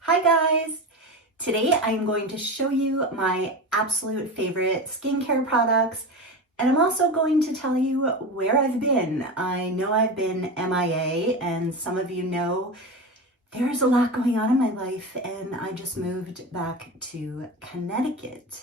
Hi guys! Today I'm going to show you my absolute favorite skincare products, and I'm also going to tell you where I've been. I know I've been MIA, and some of you know there's a lot going on in my life, and I just moved back to Connecticut.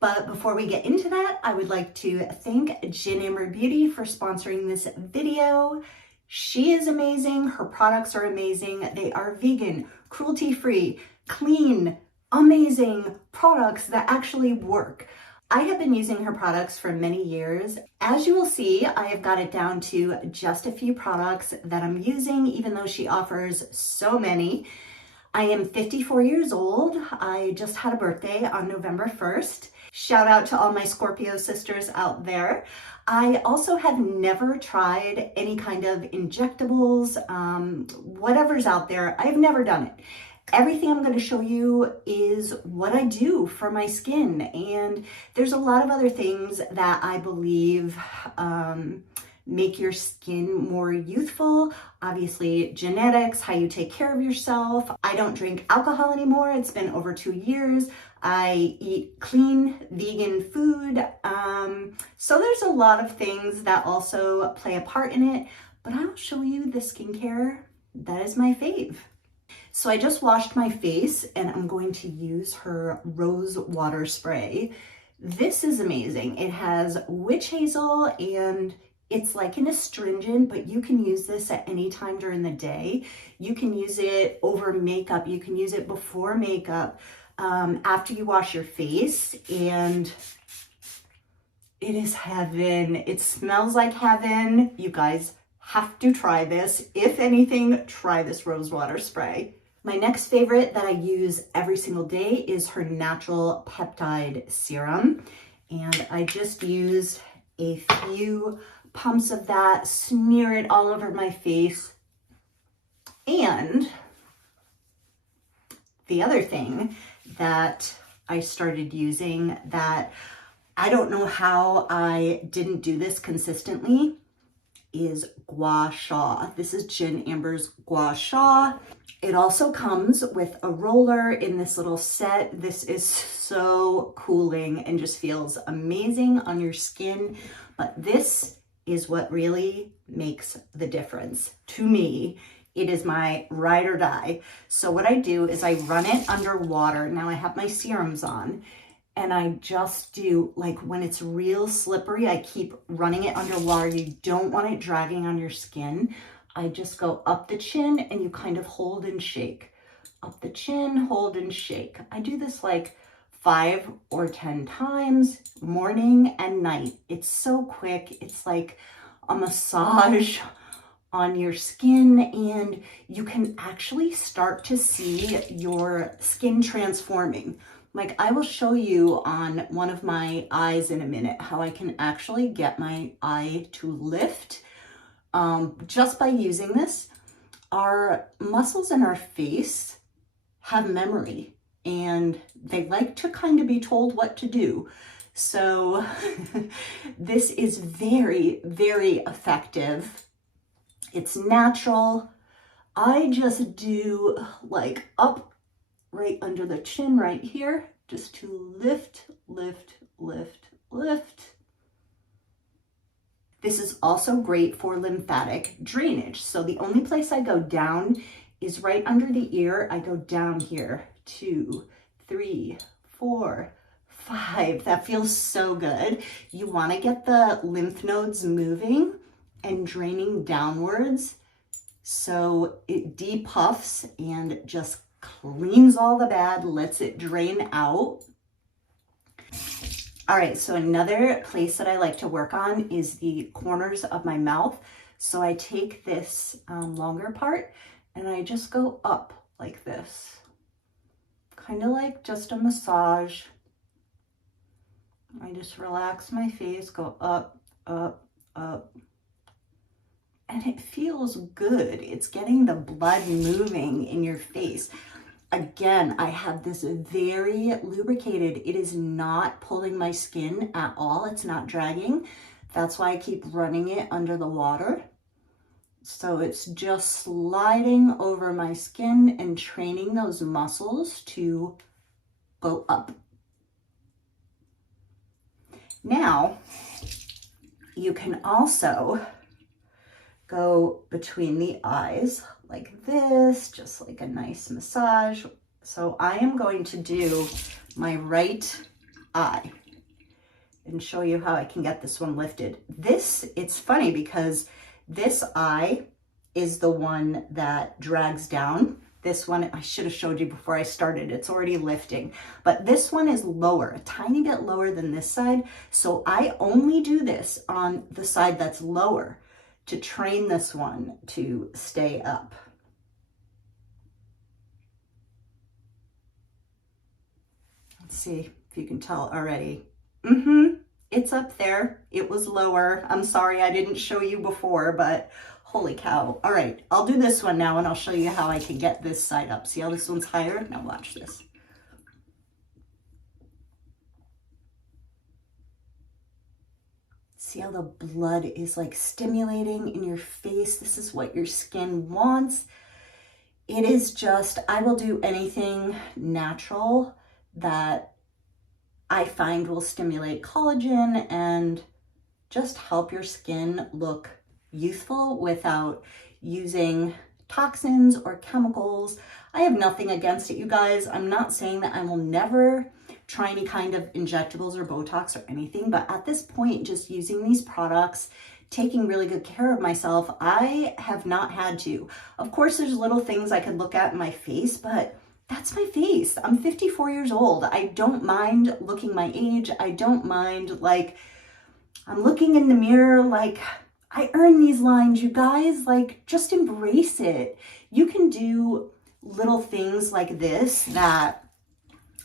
But before we get into that, I would like to thank Gin Amber Beauty for sponsoring this video. She is amazing. Her products are amazing. They are vegan, cruelty-free, clean, amazing products that actually work. I have been using her products for many years. As you will see, I have got it down to just a few products that I'm using, even though she offers so many. I am 54 years old. I just had a birthday on November 1st. Shout out to all my Scorpio sisters out there. I also have never tried any kind of injectables, whatever's out there. I've never done it. Everything I'm going to show you is what I do for my skin, and there's a lot of other things that I believe make your skin more youthful. Obviously, genetics, how you take care of yourself. I don't drink alcohol anymore. It's been over 2 years. I eat clean, vegan food. So there's a lot of things that also play a part in it, but I'll show you the skincare that is my fave. So I just washed my face, and I'm going to use her rose water spray. This is amazing. It has witch hazel, and it's like an astringent, but you can use this at any time during the day. You can use it over makeup. You can use it before makeup, after you wash your face, and it is heaven. It smells like heaven. You guys have to try this. If anything, try this rose water spray. My next favorite that I use every single day is her natural peptide serum. And I just use a few pumps of that, smear it all over my face. And the other thing that I started using that I don't know how I didn't do this consistently is gua sha. This is Gin Amber's gua sha. It also comes with a roller in this little set. This is so cooling and just feels amazing on your skin. But this is what really makes the difference. To me, it is my ride or die. So what I do is I run it under water. Now I have my serums on, and I just do, like when it's real slippery, I keep running it under water. You don't want it dragging on your skin. I just go up the chin, and you kind of hold and shake. Up the chin, hold and shake. I do this like 5 or 10 times, morning and night. It's so quick. It's like a massage on your skin, and you can actually start to see your skin transforming. Like I will show you on one of my eyes in a minute how I can actually get my eye to lift just by using this. Our muscles in our face have memory, and they like to kind of be told what to do. So this is very, very effective. It's natural. I just do like up right under the chin right here, just to lift, lift, lift, lift. This is also great for lymphatic drainage. So the only place I go down is right under the ear. I go down here, 2, 3, 4, 5. That feels so good. You want to get the lymph nodes moving and draining downwards, so it depuffs and just cleans all the bad, lets it drain out. All right, so another place that I like to work on is the corners of my mouth. So I take this longer part, and I just go up like this, kind of like just a massage. I just relax my face, go up, up, up. And it feels good. It's getting the blood moving in your face. Again, I have this very lubricated. It is not pulling my skin at all. It's not dragging. That's why I keep running it under the water. So it's just sliding over my skin and training those muscles to go up. Now, you can also go between the eyes like this, just like a nice massage. So I am going to do my right eye and show you how I can get this one lifted. It's funny because this eye is the one that drags down. This one, I should have showed you before I started. It's already lifting, but this one is lower, a tiny bit lower than this side. So I only do this on the side that's lower to train this one to stay up. Let's see if you can tell already. It's up there. It was lower. I'm sorry I didn't show you before, but holy cow. All right, I'll do this one now and I'll show you how I can get this side up. See how this one's higher? Now watch this. See how the blood is like stimulating in your face? This is what your skin wants. It is just, I will do anything natural that I find will stimulate collagen and just help your skin look youthful without using toxins or chemicals. I have nothing against it, you guys. I'm not saying that I will never try any kind of injectables or Botox or anything, but at this point, just using these products, taking really good care of myself, I have not had to. Of course, there's little things I could look at in my face, but that's my face. I'm 54 years old. I don't mind looking my age. I don't mind, like, I'm looking in the mirror, like, I earn these lines, you guys. Like, just embrace it. You can do little things like this that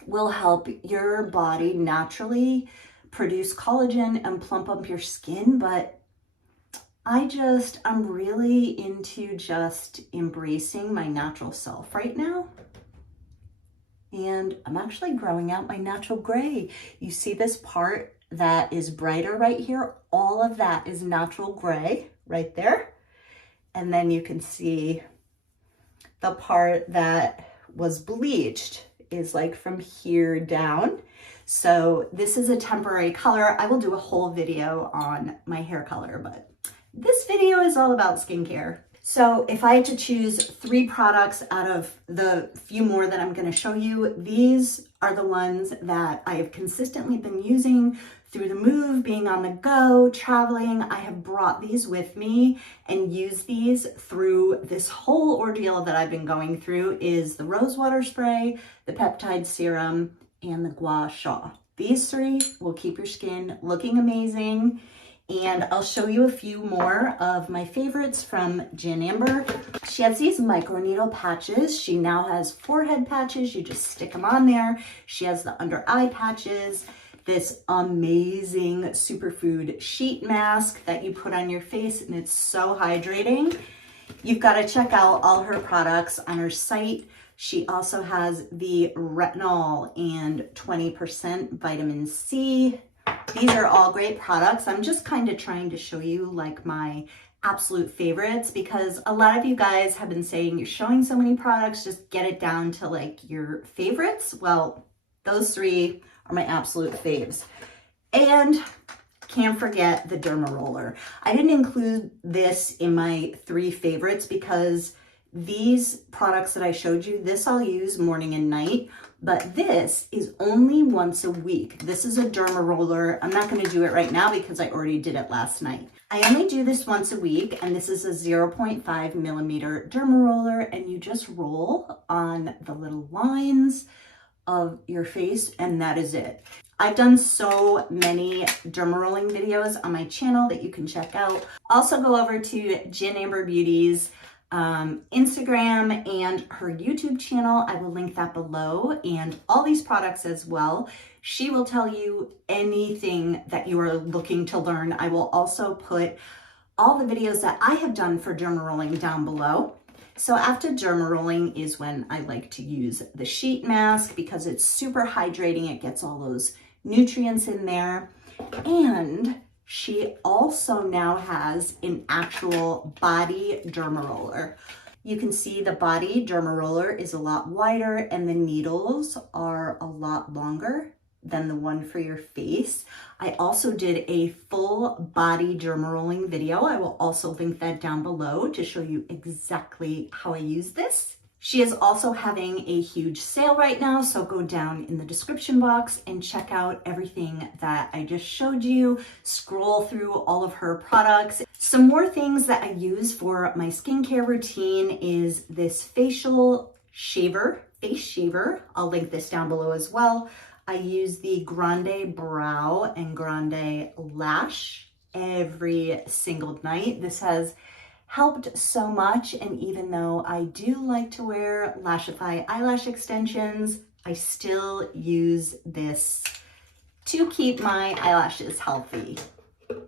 will help your body naturally produce collagen and plump up your skin, but I'm really into just embracing my natural self right now. And I'm actually growing out my natural gray. You see this part that is brighter right here? All of that is natural gray right there. And then you can see the part that was bleached is like from here down. So this is a temporary color. I will do a whole video on my hair color, but this video is all about skincare. So if I had to choose 3 products out of the few more that I'm going to show you, these are the ones that I have consistently been using through the move, being on the go, traveling. I have brought these with me and used these through this whole ordeal that I've been going through is the rose water spray, the peptide serum, and the gua sha. These 3 will keep your skin looking amazing. And I'll show you a few more of my favorites from Jen Amber. She has these microneedle patches. She now has forehead patches. You just stick them on there. She has the under eye patches. This amazing superfood sheet mask that you put on your face, and it's so hydrating. You've got to check out all her products on her site. She also has the retinol and 20% vitamin C. These are all great products. I'm just kind of trying to show you like my absolute favorites because a lot of you guys have been saying you're showing so many products, just get it down to like your favorites. Well, those 3 are my absolute faves. And can't forget the derma roller. I didn't include this in my 3 favorites because these products that I showed you, this I'll use morning and night, but this is only once a week. This is a derma roller. I'm not going to do it right now because I already did it last night. I only do this once a week, and this is a 0.5 millimeter derma roller, and you just roll on the little lines of your face, and that is it. I've done so many derma rolling videos on my channel that you can check out. Also go over to Jen Amber Beauty's Instagram and her YouTube channel. I will link that below, and all these products as well. She will tell you anything that you are looking to learn. I will also put all the videos that I have done for derma rolling down below. So after derma rolling is when I like to use the sheet mask because it's super hydrating. It gets all those nutrients in there. And She also now has an actual body derma roller. You can see the body derma roller is a lot wider and the needles are a lot longer than the one for your face. I also did a full body derma rolling video. I will also link that down below to show you exactly how I use this. She is also having a huge sale right now, so go down in the description box and check out everything that I just showed you. Scroll through all of her products. Some more things that I use for my skincare routine is this face shaver. I'll link this down below as well. I use the Grande Brow and Grande Lash every single night. This has helped so much, and even though I do like to wear Lashify eyelash extensions, I still use this to keep my eyelashes healthy.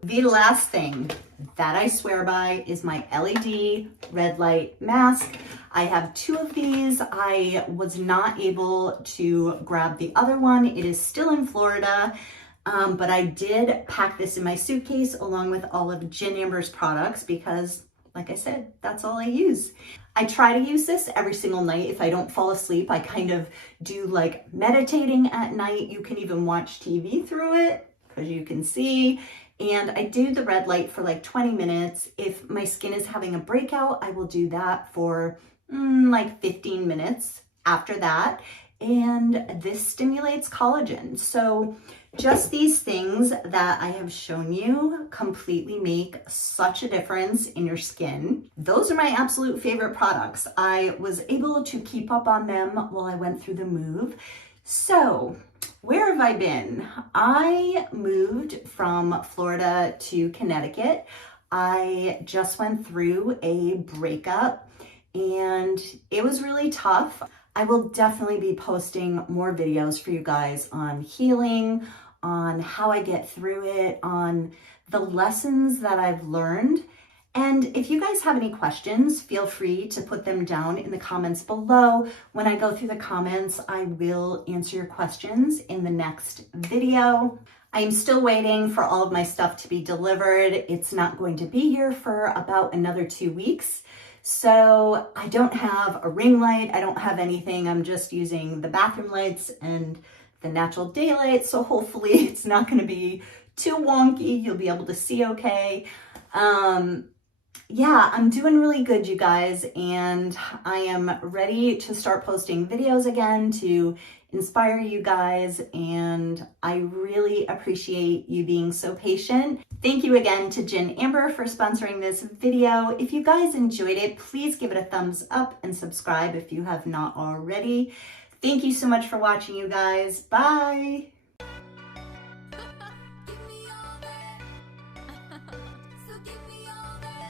The last thing that I swear by is my LED red light mask. I have 2 of these. I was not able to grab the other one. It is still in Florida, but I did pack this in my suitcase along with all of Jen Amber's products because, like I said, that's all I use. I try to use this every single night. If I don't fall asleep, I kind of do like meditating at night. You can even watch TV through it because you can see. And I do the red light for like 20 minutes. If my skin is having a breakout, I will do that for like 15 minutes after that. And this stimulates collagen. So just these things that I have shown you completely make such a difference in your skin. Those are my absolute favorite products. I was able to keep up on them while I went through the move. So where have I been? I moved from Florida to Connecticut. I just went through a breakup and it was really tough. I will definitely be posting more videos for you guys on healing, on how I get through it, on the lessons that I've learned. And if you guys have any questions, feel free to put them down in the comments below. When I go through the comments, I will answer your questions in the next video. I am still waiting for all of my stuff to be delivered. It's not going to be here for about another 2 weeks. So I don't have a ring light. I don't have anything. I'm just using the bathroom lights and the natural daylight. So hopefully it's not going to be too wonky. You'll be able to see okay. Yeah, I'm doing really good, you guys, and I am ready to start posting videos again to inspire you guys, and I really appreciate you being so patient. Thank you again to Jen Amber for sponsoring this video. If you guys enjoyed it, please give it a thumbs up and subscribe if you have not already. Thank you so much for watching, you guys. Bye!